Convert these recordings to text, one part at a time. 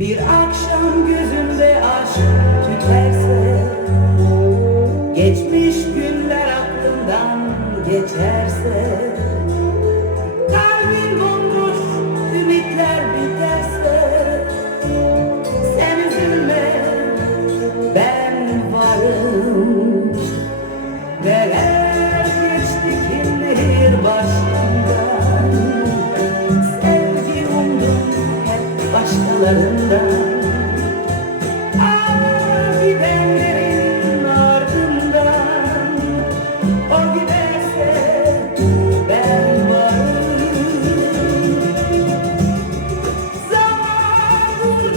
Bir akşam gözümde aşk tüterse Geçmiş günler aklımdan geçerse Kalbim bomboş, ümitler biter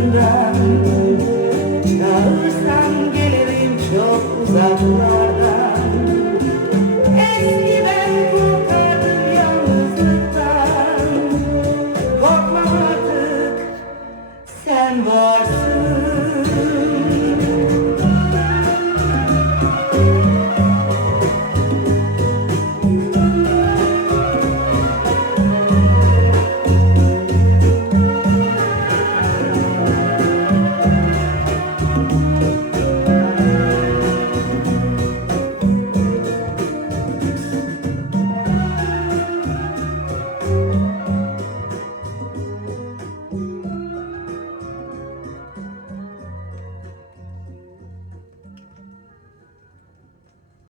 and I